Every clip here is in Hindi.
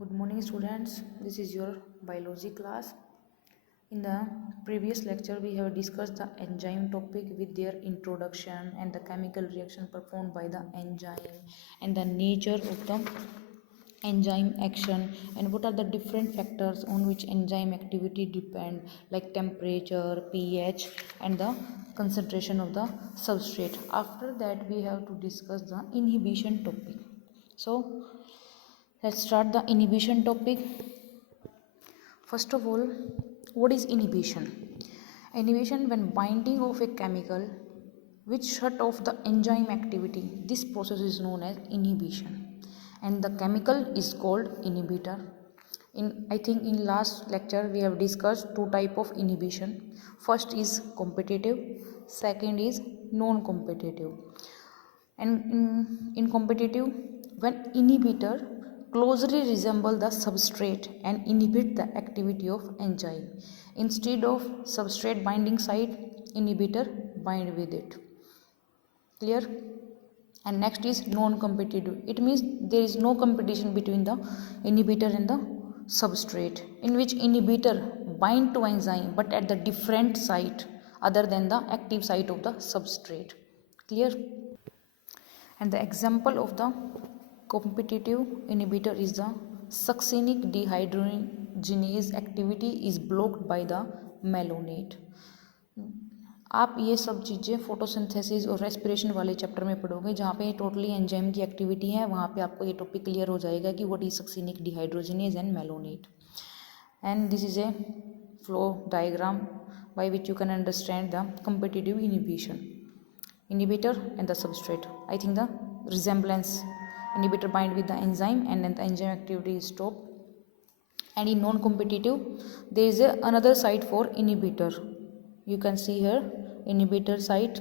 Good morning students, this is your biology class. In the previous lecture we have discussed the enzyme topic with their introduction and the chemical reaction performed by the enzyme and the nature of the enzyme action and what are the different factors on which enzyme activity depend, like temperature, pH and the concentration of the substrate. After that we have to discuss the inhibition topic. So let's start the inhibition topic. First of all, what is inhibition? Inhibition when binding of a chemical which shut off the enzyme activity. This process is known as inhibition and the chemical is called inhibitor. I think in last lecture we have discussed two type of inhibition. First is competitive, second is non-competitive. And in competitive, when inhibitor closely resemble the substrate and inhibit the activity of enzyme. Instead of substrate binding site, inhibitor bind with it. Clear? And next is non-competitive. It means there is no competition between the inhibitor and the substrate, in which inhibitor bind to enzyme but at the different site other than the active site of the substrate. Clear? And the example of the competitive inhibitor is the succinic dehydrogenase activity is blocked by the malonate. आप ये सब चीज़ें फोटोसिंथेसिस और रेस्पिरेशन वाले चैप्टर में पढ़ोगे, जहाँ पे टोटली एंजाइम की एक्टिविटी है. वहाँ पे आपको ये टॉपिक क्लियर हो जाएगा कि what is succinic dehydrogenase and malonate. And this is a flow diagram by which you can understand the competitive inhibition. Inhibitor and the substrate. I think the resemblance. Inhibitor bind with the enzyme and then the enzyme activity is stopped. And in non-competitive, there is another site for inhibitor. You can see here inhibitor site.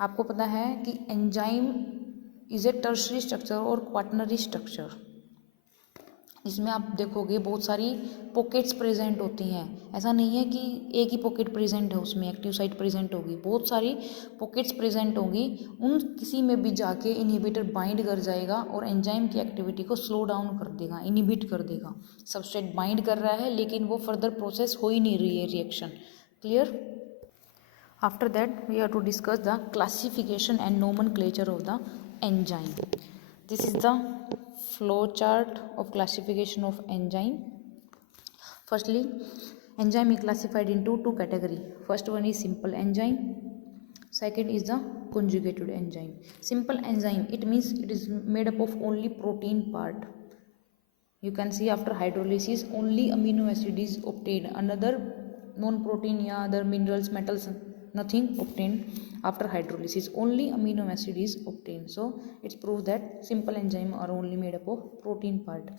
आपको पता है कि enzyme is a tertiary structure और quaternary structure. इसमें आप देखोगे बहुत सारी पॉकेट्स प्रेजेंट होती हैं. ऐसा नहीं है कि एक ही पॉकेट प्रेजेंट है, उसमें एक्टिव साइट प्रेजेंट होगी, बहुत सारी पॉकेट्स प्रेजेंट होंगी. उन किसी में भी जाके इनहिबिटर बाइंड कर जाएगा और एंजाइम की एक्टिविटी को स्लो डाउन कर देगा, इनहिबिट कर देगा. सबस्ट्रेट बाइंड कर रहा है लेकिन वो फर्दर प्रोसेस हो ही नहीं रही है reaction. Clear? After that we have to discuss the classification and nomenclature of the enzyme. This is the flow chart of classification of enzyme. Firstly, enzyme is classified into two categories. First one is simple enzyme, second is the conjugated enzyme. Simple enzyme, it means it is made up of only protein part. You can see after hydrolysis only amino acid is obtained, another non-protein या other minerals, metals, nothing obtained after hydrolysis, only amino acid is obtained. So it's proved that simple enzymes are only made up of protein part.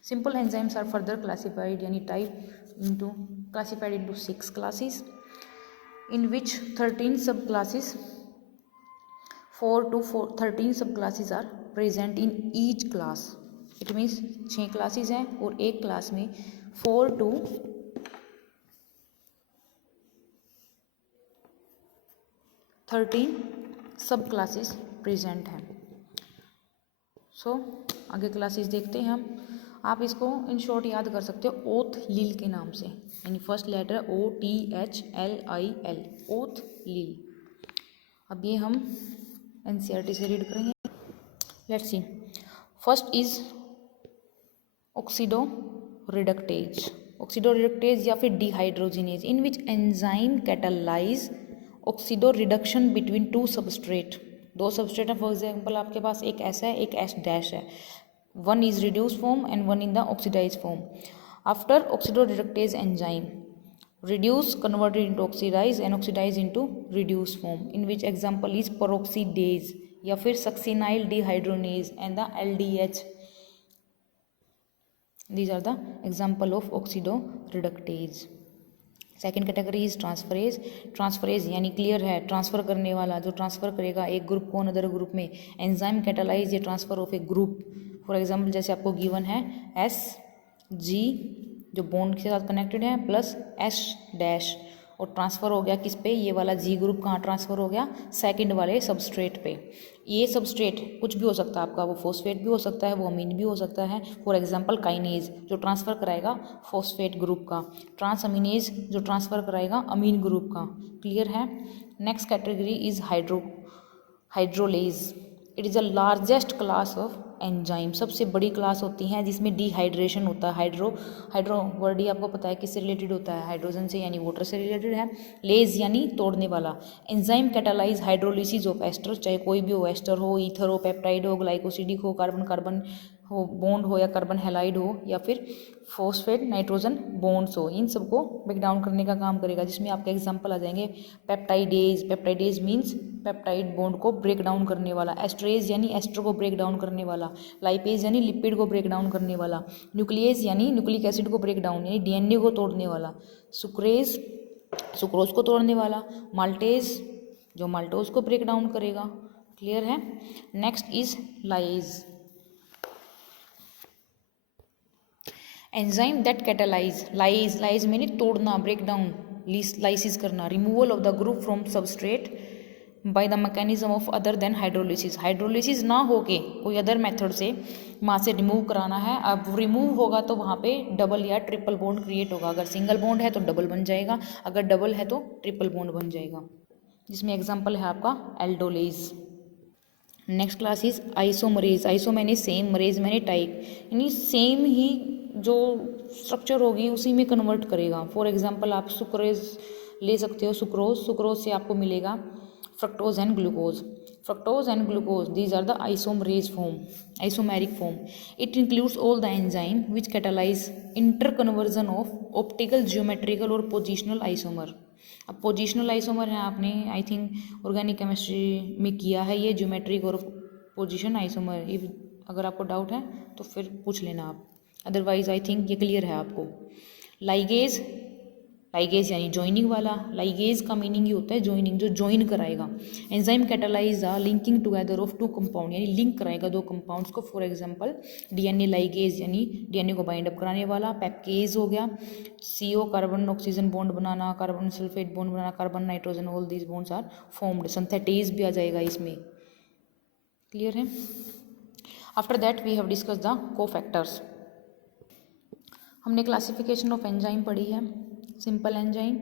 Simple enzymes are further classified classified into 6 classes, in which 13 subclasses, 4 to 13 subclasses are present in each class. It means 6 classes हैं और एक क्लास में 4 to 13 सब क्लासेस प्रेजेंट हैं. सो आगे क्लासेस देखते हैं हम. आप इसको इन शॉर्ट याद कर सकते हो ओथ लील के नाम से, यानी फर्स्ट लेटर OTHLIL, ओथ लील. अब ये हम NCERT से रीड करेंगे. Let's see. First is oxido reductase. Oxido reductase या फिर dehydrogenase, in which enzyme catalyse oxido reduction between two substrate. दो सबस्ट्रेट है, फॉर एग्जाम्पल आपके पास एक S है एक S डैश है. One is reduce form and one in the oxidise form. After oxido reductase enzyme reduce converted into oxidise and oxidise into reduce form, in which example is peroxidase या फिर succinyl dehydrogenase and the LDH. These are the example of oxido reductase. Second category is transferase. Transferase यानी क्लियर है, ट्रांसफर करने वाला, जो ट्रांसफर करेगा एक ग्रुप को अनदर ग्रुप में. एंजाइम कैटालाइज ये transfer of a group. For example जैसे आपको गिवन है SG जो बॉन्ड के साथ कनेक्टेड है प्लस S डैश, और ट्रांसफ़र हो गया किस पे, ये वाला G ग्रुप कहाँ ट्रांसफ़र हो गया, सेकंड वाले सबस्ट्रेट पे. ये सबस्ट्रेट कुछ भी हो सकता है आपका, वो फॉस्फेट भी हो सकता है, वो अमीन भी हो सकता है। फॉर एग्जांपल काइनेज जो ट्रांसफ़र कराएगा फॉस्फेट ग्रुप का, ट्रांस अमीनेज जो ट्रांसफ़र कराएगा अमीन ग्रुप का। क्लियर है। Next category is hydrolase. It is the largest class of enzyme. सबसे बड़ी क्लास होती है जिसमें डिहाइड्रेशन होता है। हाइड्रो वर्ड ही आपको पता है किससे रिलेटेड होता है, हाइड्रोजन से यानी वाटर से रिलेटेड है। लेज यानी तोड़ने वाला। Enzyme catalyse hydrolysis of ester, चाहे कोई भी हो, एस्टर हो, ईथर हो, पेप्टाइड हो, ग्लाइकोसिडिक हो, कार्बन कार्बन हो बॉन्ड हो, या कार्बन हेलाइड हो, या फिर फॉस्फेट नाइट्रोजन बॉन्ड्स हो, इन सबको ब्रेक डाउन करने का काम करेगा। जिसमें आपके एग्जांपल आ जाएंगे peptidase. Peptidase means peptide bond को ब्रेक डाउन करने वाला। एस्ट्रेज यानी एस्टर को ब्रेक डाउन करने वाला। लाइपेज यानी लिपिड को ब्रेक डाउन करने वाला। न्यूक्लियस यानी न्यूक्लिक एसिड को ब्रेक डाउन यानी डीएनए को तोड़ने वाला। सुक्रेज सुक्रोज को तोड़ने वाला। माल्टेज जो माल्टोज को ब्रेक डाउन करेगा। क्लियर है। Next is lies. Enzyme that catalyse lies मैंने तोड़ना, ब्रेक डाउन, लाइसिस करना, removal of the group from substrate by the mechanism of other than hydrolysis. Hydrolysis ना होके कोई अदर मेथड से वहाँ से रिमूव कराना है। अब रिमूव होगा तो वहाँ पे डबल या ट्रिपल बॉन्ड क्रिएट होगा। अगर सिंगल बॉन्ड है तो डबल बन जाएगा, अगर डबल है तो ट्रिपल बॉन्ड बन जाएगा। जिसमें एग्जाम्पल है आपका aldolase. Next class is isomerase. Iso मैंने सेम, मरेज मैंने टाइप, यानी सेम ही जो स्ट्रक्चर होगी उसी में कन्वर्ट करेगा। फॉर एग्जांपल आप सुक्रेज ले सकते हो, सुक्रोज से आपको मिलेगा fructose and glucose. Fructose and glucose these are the isomerase form, isomeric form. It includes all the enzyme which catalyse inter conversion of optical, geometrical और पोजिशनल आइसोमर। अब पोजिशनल आइसोमर है, आपने आई थिंक ऑर्गेनिक केमिस्ट्री में किया है ये, ज्योमेट्रिक और पोजिशन आइसोमर। इफ अगर आपको डाउट है तो फिर पूछ लेना आप, अदरवाइज आई थिंक ये क्लियर है आपको। लाइगेज, लाइगेज यानी ज्वाइनिंग वाला। लाइगेज का मीनिंग ये होता है ज्वाइनिंग, जो ज्वाइन कराएगा। Enzyme catalyse the linking together of two compound, यानी लिंक कराएगा दो कंपाउंड्स को। फॉर एग्जांपल डीएनए लाइगेज यानी डीएनए को बाइंड अप कराने वाला। पेप्केज हो गया, CO कार्बन ऑक्सीजन बॉन्ड बनाना, कार्बन सल्फेट बॉन्ड बनाना, carbon nitrogen, all these bonds are formed. Synthetase भी आ जाएगा इसमें। क्लियर है। After that we have discuss the cofactors. हमने क्लासिफिकेशन ऑफ एंजाइम पढ़ी है, simple enzyme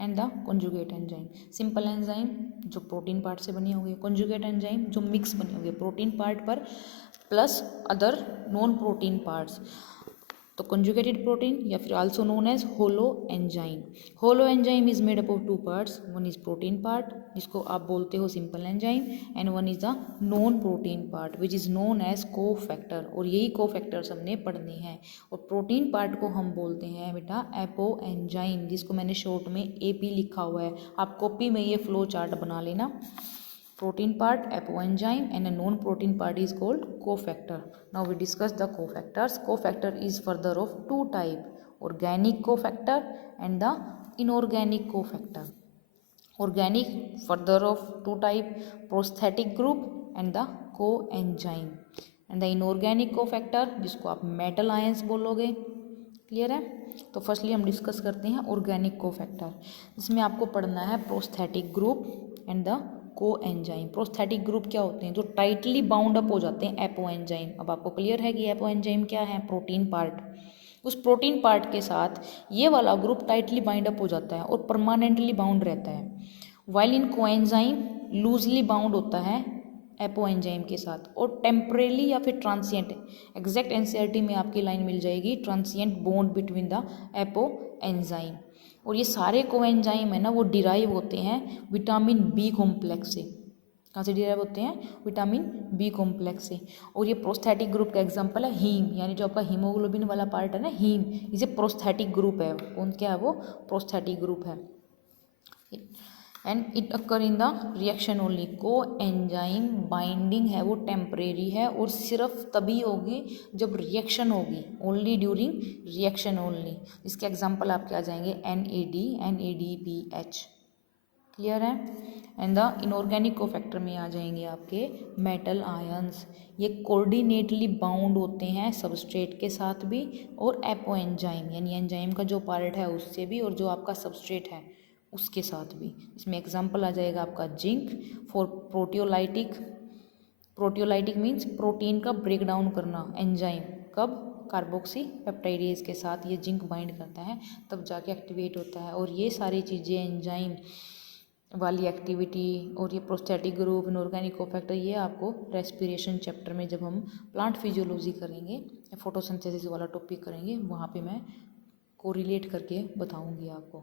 and the conjugate enzyme. Simple enzyme जो प्रोटीन पार्ट से बनी होगी, कॉन्जुगेट एंजाइम जो मिक्स बनी होगी प्रोटीन पार्ट पर plus other non protein parts. तो कंजुगेटेड प्रोटीन या फिर also known as holo enzyme. Holo enzyme is made up of two parts, one is protein part जिसको आप बोलते हो simple enzyme, and one is the non protein part which is known as cofactor. और यही कोफैक्टर्स हमने पढ़ने हैं। और प्रोटीन पार्ट को हम बोलते हैं बेटा एपो एंजाइम, जिसको मैंने शॉर्ट में AP लिखा हुआ है। आप कॉपी में ये फ्लो चार्ट बना लेना। Protein part apoenzyme and a non-protein part is called cofactor. Now we discuss the cofactors. Cofactor is further of two type, organic cofactor and the inorganic cofactor. Organic further of two type, prosthetic group and the coenzyme. And the inorganic cofactor जिसको आप metal ions बोलोगे। क्लियर है। तो फर्स्टली हम डिस्कस करते हैं ऑर्गेनिक कोफैक्टर, जिसमें आपको पढ़ना है प्रोस्थेटिक ग्रुप एंड द को एंजाइम। प्रोस्थेटिक ग्रुप क्या होते हैं, जो टाइटली बाउंड अप हो जाते हैं एपो एंजाइम। अब आपको क्लियर है कि एपो एंजाइम क्या है, प्रोटीन पार्ट। उस प्रोटीन पार्ट के साथ ये वाला ग्रुप टाइटली बाइंड अप हो जाता है और परमानेंटली बाउंड रहता है। While in coenzyme loosely bound होता है एपो एंजाइम के साथ, और टेम्परेली या फिर ट्रांसिएंट, एग्जैक्ट एनसीईआरटी में आपकी लाइन मिल जाएगी, transient bond between the apo enzyme. और ये सारे कोएंजाइम है ना वो डिराइव होते हैं विटामिन B कॉम्प्लेक्स से। कहाँ से डिराइव होते हैं, विटामिन B कॉम्प्लेक्स से। और ये प्रोस्थेटिक ग्रुप का एग्जांपल है हीम, यानी जो आपका हीमोग्लोबिन वाला पार्ट है ना हीम, इसे प्रोस्थेटिक ग्रुप है। कौन क्या है वो, प्रोस्थेटिक ग्रुप है। And it occur in the reaction only. को एंजाइम बाइंडिंग है वो टेम्परेरी है और सिर्फ तभी होगी जब रिएक्शन होगी, ओनली ड्यूरिंग रिएक्शन ओनली। इसके एग्जांपल आपके आ जाएंगे NAD, NADPH। क्लियर है। एंड द इनऑर्गेनिक कोफैक्टर में आ जाएंगे आपके मेटल आयंस। ये कोऑर्डिनेटली बाउंड होते हैं सबस्ट्रेट के साथ भी और एपो एंजाइम यानी एंजाइम का जो पार्ट है उससे भी, और जो आपका सबस्ट्रेट है उसके साथ भी। इसमें एग्जांपल आ जाएगा आपका zinc for proteolytic proteolytic means protein का ब्रेक डाउन करना, एंजाइम कब, कार्बोक्सी पेप्टाइडेज के साथ ये जिंक बाइंड करता है तब जाके एक्टिवेट होता है। और ये सारी चीज़ें एंजाइम वाली एक्टिविटी और ये प्रोस्थेटिक ग्रुप, इनऑर्गेनिक कोफैक्टर, ये आपको रेस्पिरेशन चैप्टर में जब हम प्लांट फिजियोलॉजी करेंगे, फोटोसिंथेसिस वाला टॉपिक करेंगे, वहाँ पे मैं कोरिलेट करके बताऊँगी आपको।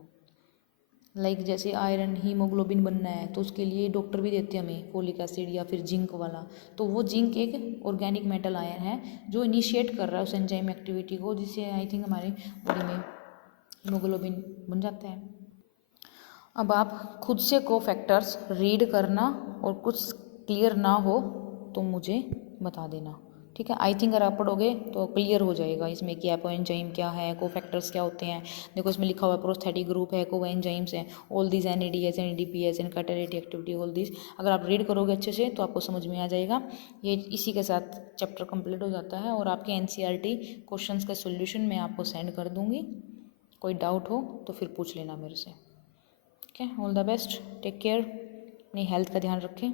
लाइक जैसे आयरन हीमोग्लोबिन बनना है तो उसके लिए डॉक्टर भी देते हैं हमें फोलिक एसिड या फिर जिंक वाला, तो वो जिंक एक ऑर्गेनिक मेटल आयन है जो इनिशिएट कर रहा है उस एंजाइम एक्टिविटी को, जिससे आई थिंक हमारे बॉडी में हीमोग्लोबिन बन जाता है। अब आप खुद से कोफैक्टर्स रीड करना और कुछ क्लियर ना हो तो मुझे बता देना, ठीक है। आई थिंक अगर आप पढ़ोगे तो क्लियर हो जाएगा इसमें कि एपोएंजाइम क्या है, कोफैक्टर्स क्या होते हैं। देखो इसमें लिखा हुआ है प्रोस्थेटिक ग्रुप है, कोएंजाइम्स हैं, all these NADs, NADPs and catalytic activity, all these. अगर आप रीड करोगे अच्छे से तो आपको समझ में आ जाएगा। ये इसी के साथ चैप्टर कंप्लीट हो जाता है और आपके एनसीईआरटी क्वेश्चंस का सोल्यूशन मैं आपको सेंड कर दूँगी। कोई डाउट हो तो फिर पूछ लेना मेरे से। Okay, all the best, take care, अपनी हेल्थ का ध्यान रखें।